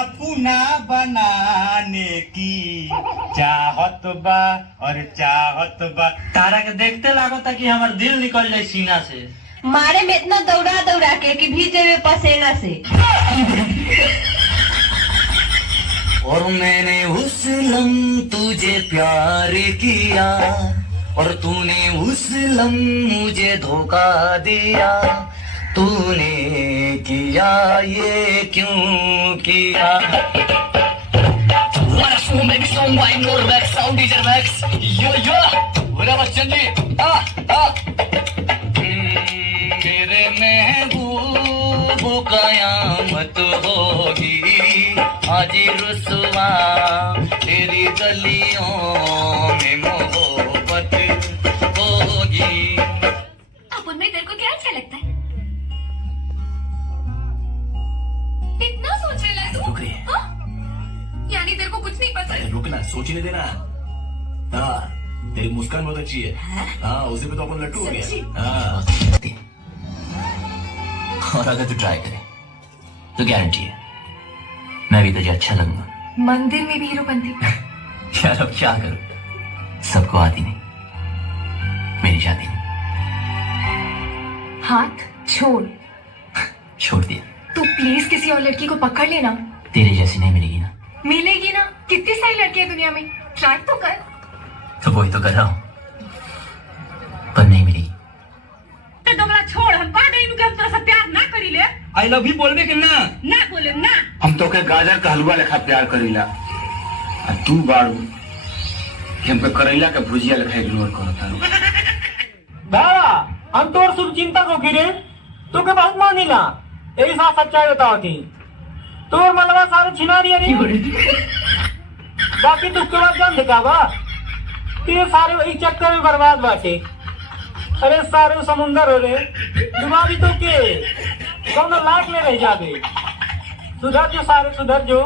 अपना बनाने की चाहत बा और चाहत बा। तारा के देखते लागता कि हमार दिल निकल जाए सीना से। मारे में इतना दौड़ा दौड़ा के कि भीजे हुए पसीना से। और मैंने उस लम तुझे प्यार किया और तूने उस लम मुझे धोखा दिया। तूने किया ये क्यों किया? मेरे महबूब कयामत होगी आज रुसवा तेरी गलियों में मोहब्बत होगी। अब उनमें तेरे को क्या अच्छा लगता है? इतना सोच रहा है तू? रुक रही है। हाँ? यानी तेरे को कुछ नहीं पता? रुकना, सोचने देना। हाँ, तेरी मुस्कान बहुत अच्छी है। हाँ, उसी पे तो अपन लट्टू हो गया। हाँ। और अगर तू ट्राई करे तो गारंटी है मैं भी तुझे अच्छा लगूंगा। मंदिर में भी हीरो बनती। यार अब क्या करूं, सबको आती नहीं, मेरी शादी नहीं। हाथ छोड़। छोड़ दिया। तू प्लीज किसी और लड़की को पकड़ लेना। तेरे जैसी नहीं मिलेगी ना। मिलेगी ना, कितनी सारी लड़कियां दुनिया में, ट्राई तो कर। तो वही तो कर रहा हूं, पर नहीं मिलेगी। डोगला छोड़, हम कह गई कि हम तोरा से प्यार ना करी ले। आई लव यू बोलबे कि ना? ना बोले ना। हम तो के गाजर का हलवा लेखा प्यार करीला आ तू बाड़ू कि हमके करेला के भुजिया लेखा इग्नोर करता। दादा हम तोर शुभ चिंता को गिरे तो के बहुत मानिला, यही साथ सच्चाई बताओ थी। तोर मलवा सारे छिना दिया नहीं। बाकी तू के बाद जान दिखावा तेरे सारे वही चक्कर में बर्बाद बाटे। अरे सारे समुंदर हो रे, डुबा भी तो के कौन लाख में रह जाबे। सुधर जो सारे सुधर जो।